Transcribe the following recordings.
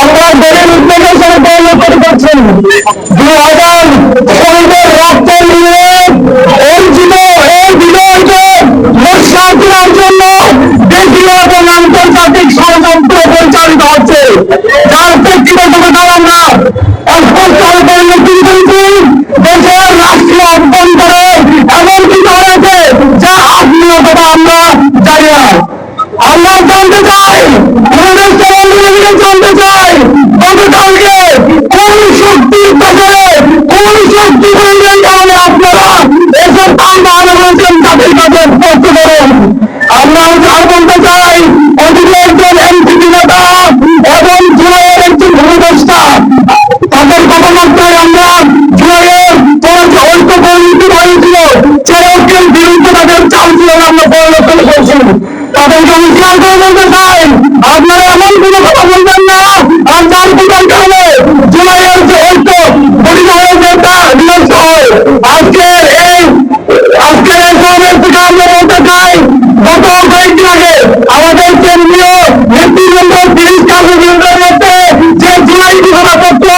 আমরা দলের উদ্যোগের সাথে পরিণত করছেন 2000 শহীদের রক্ত নিয়ে অর্জিত এই বিজয়কে নস্যা করার জন্য দেশীয় এবং আন্তর্জাতিক ষড়যন্ত্র পরিচালিত হচ্ছে, যার প্রেক্ষিতে আমরা স্পষ্টভাবে পরিলক্ষিত করেছি দেশের রাষ্ট্রীয় অভ্যন্তরে এমন কিছু হয়েছে যা আপনিও তথা আমরা জানি না। আমরা জানতে চাই, জানতে চাই গতকালকে কোন শক্তির প্রচারে কোন শক্তি বললেন কারণে আপনারা এসব আন্দোলন করেছেন তাদের কাছে স্পষ্ট করুন। আমরা আর বলতে চাই অতীতে একজন এনসিপি নেতা এবং জুলাইয়ের একজন ভূমিদস্তা তাদের কথাবার্তায় আমরা জুলাইয়ের ঐক্য পরিণতি হয়েছিল ছেলেকের বিরুদ্ধে তাদের চাল ছিল আমরা পরিলক্ষণ করছি। তাদেরকে হুঁশিয়ার করে বলতে চাই আপনারা এমন কোনো কথা বলবেন না আর যার পূজার কারণে জুলাইয়ের যে ঐক্য পরিবারের নেতা বিনষ্ট হয়। আজকের এই সময়ের থেকে আমরা বলতে চাই গত কয়েকদিন আগে আমাদের কেন্দ্রীয় নেতৃবৃন্দ 30 কার্যকেন্দ্রের মধ্যে যে জুলাই ঘোষণাপত্র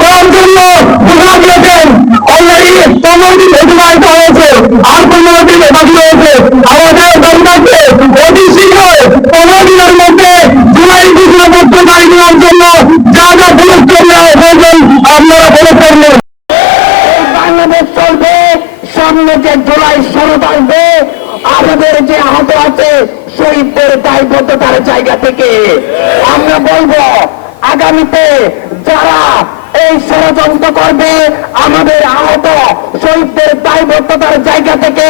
করার জন্য ঘোষণা দিয়েছেন অলরেডি 15 দিন অতিবাহিত হয়েছে, আর 15 দিন বাকি রয়েছে। আমাদের দলটাকে অতি শীঘ্রই 15 দিনের মধ্যে জুলাই ঘোষণাপত্র জারি করার জন্য যা যা পদক্ষেপ নেওয়া প্রয়োজন আপনারা পদক্ষেপ নেন। বাংলাদেশ চলবে, সামনে যে জুলাই শরৎ আসবে, আমাদের যে আহত আছে শহীদদের দায়বদ্ধতার জায়গা থেকে আমরা বলবো আগামীতে যারা এই ষড়যন্ত্র করবে আমাদের আহত শহীদদের দায়বদ্ধতার জায়গা থেকে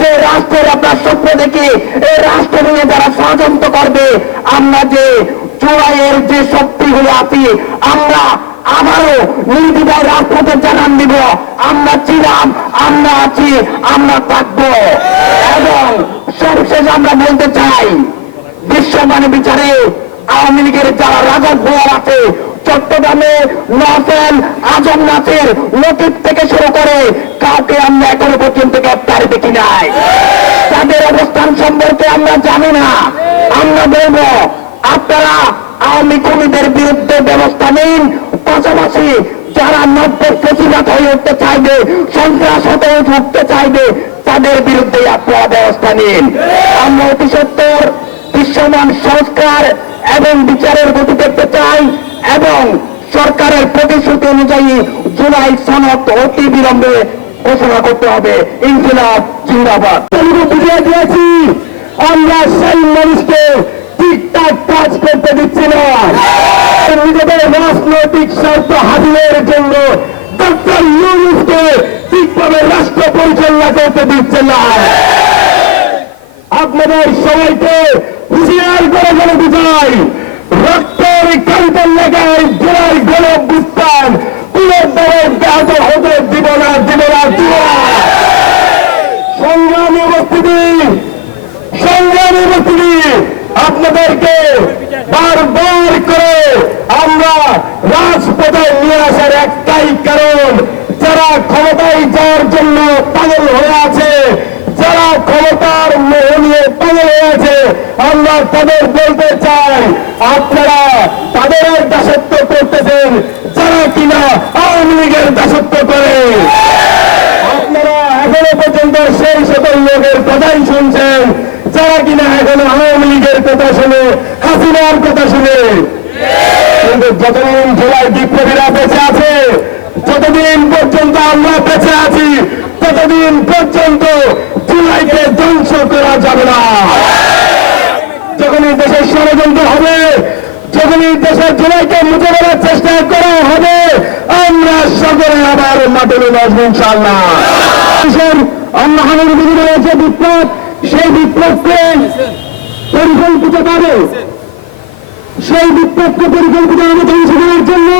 যে রাষ্ট্রের আমরা স্বপ্ন দেখি এই রাষ্ট্র নিয়ে যারা ষড়যন্ত্র করবে আমরা যে জুলাইয়ের যে শক্তিগুলো আছি আমরা আবারও নির্দ্বিধায় রাজপথে জানান দিব আমরা ছিলাম, আমরা আছি, আমরা থাকবো। এবং সর্বশেষ আমরা বলতে চাই বিশ্বমানে বিচারে আওয়ামী লীগের যারা রাজক ভুয়ার আছে চট্টগ্রামে নফেল আজম নাসির লতিফ থেকে শুরু করে কাউকে আমরা এখনো পর্যন্ত গ্রেপ্তারে দেখি নাই। তাদের অবস্থান সম্পর্কে আমরা জানি না। আমরা বলবো আপনারা আওয়ামী খুনিদের বিরুদ্ধে ব্যবস্থা নিন, পাশাপাশি যারা নব্য-প্রতিবাদ হয়ে উঠতে চাইবে, সন্ত্রাস হতে উঠতে চাইবে তাদের বিরুদ্ধে আপনারা ব্যবস্থা নিন। আমরা অতি সত্বর দৃশ্যমান সংস্কার এবং বিচারের গতি দেখতে চাই এবং সরকারের প্রতিশ্রুতি অনুযায়ী জুলাই সনদ অতি বিলম্বে ঘোষণা করতে হবে। ইনকিলাব জিন্দাবাদ। বুঝিয়ে দিয়েছি আমরা সেই মানুষকে ঠিকঠাক কাজ করতে দিচ্ছি না, নিজেদের রাজনৈতিক স্বার্থ হাসিলের জন্য ডক্টর ইউনূসকে ঠিকভাবে রাষ্ট্র পরিচালনা করতে দিচ্ছে না। আপনাদের সবাইকে হুঁশিয়ার করে বলতে চাই রক্তের কান্তের লেগায় জেলার গণঅভ্যুত্থান পুনর্দমে ব্যাহত হতে দিব না, দিব না, দিব না। সংগ্রামী উপস্থিতি, সংগ্রামী উপস্থিতি আপনাদেরকে বারবার করে আমরা রাজপথে নিয়ে আসার একটাই কারণ যারা ক্ষমতায় যাওয়ার জন্য পাগল হয়ে আছে, যারা ক্ষমতার মোহ নিয়ে পাগল হয়ে আছে, আমরা তাদের বলতে চাই আপনারা তাদের দাসত্ব করতেছেন যারা কিনা আওয়ামী লীগের দাসত্ব করে। আপনারা এখনো পর্যন্ত সেই সকল লোকের কথাই শুনছেন যারা কিনা এখনো আওয়ামী লীগের কথা শুনে, হাসিনার কথা শুনে। কিন্তু যতদিন জুলাই বিপ্লবীরা বেঁচে আছে, যতদিন পর্যন্ত আমরা বেঁচে আছি, ততদিন পর্যন্ত জুলাইকে ধ্বংস করা যাবে না। যখনই দেশের ষড়যন্ত্র হবে, যখনই দেশের জুলাইকে মুছে ফেলার চেষ্টা করা হবে, আমরা সকলে আবার মাঠে নেমে আসবো ইনশাআল্লাহ। দেশের অন্যহানের বিরুদ্ধে রয়েছে বিপ্লব, সেই বিপ্লবকে পরিকল্পিতভাবে সেই বিপ্লবকে পরিকল্পিতভাবে ধ্বংস করার জন্য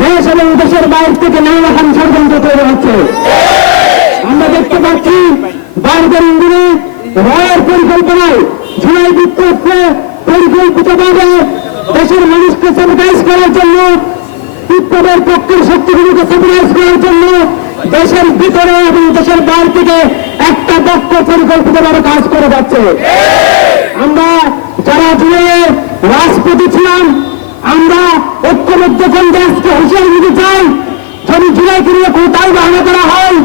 দেশ এবং দেশের বাইরে থেকে নানা রকম ষড়যন্ত্র তৈরি হচ্ছে। আমরা দেখতে পাচ্ছি বারবার ইন্দিরে রয়ের পরিকল্পনায় জুলাই বিপ্লবকে পরিকল্পিতভাবে দেশের মানুষকে স্যানিটাইজ করার জন্য, বিপ্লবের পক্ষের শক্তিগুলোকে স্যানিটাইজ করার জন্য দেশের ভিতরে এবং দেশের বাইরে থেকে একটা পক্ষ পরিকল্পিতভাবে কাজ করে যাচ্ছে। আমরা যারা জুলাইয়ের রাজপথে ছিলাম আমরা ঐক্যবদ্ধ কংগ্রেসকে হুঁশিয়ারি দিতে চাই, যদি জুলাইকে নিয়ে কোনো তাল বাহানা করা হয়,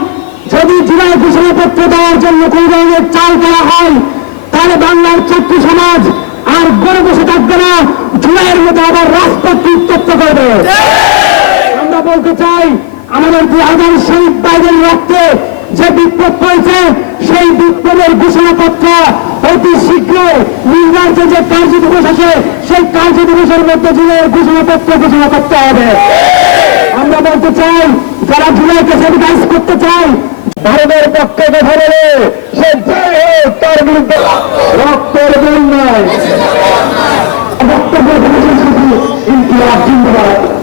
যদি জুলাই ঘোষণাপত্র দেওয়ার জন্য কোন ধরনের চাল করা হয়, তাহলে বাংলার ছাত্র সমাজ আর গড়ে বসে থাকবে না, জুলাইয়ের মতো আবার রাজপথ উত্তপ্ত করবে। আমরা বলতে চাই, আমাদের 2000 শহীদ ভাইদের রক্তে যে বিপ্লব হয়েছে, সেই বিপ্লবের ঘোষণাপত্র অতি শীঘ্র নির্বাচন যে কার্য দিবস আছে, সেই কার্য দিবসের মধ্যে জুলাইয়ের ঘোষণাপত্র ঘোষণা করতে হবে। আমরা বলতে চাই, যারা জুলাইকে স্যানিটাইজ করতে চাই, ভারতের পক্ষে কথা বলে সে জয় হোক, তার বিরুদ্ধে রক্তের বন্যায় বক্তব্য ইনকিলাব জিন্দাবাদ।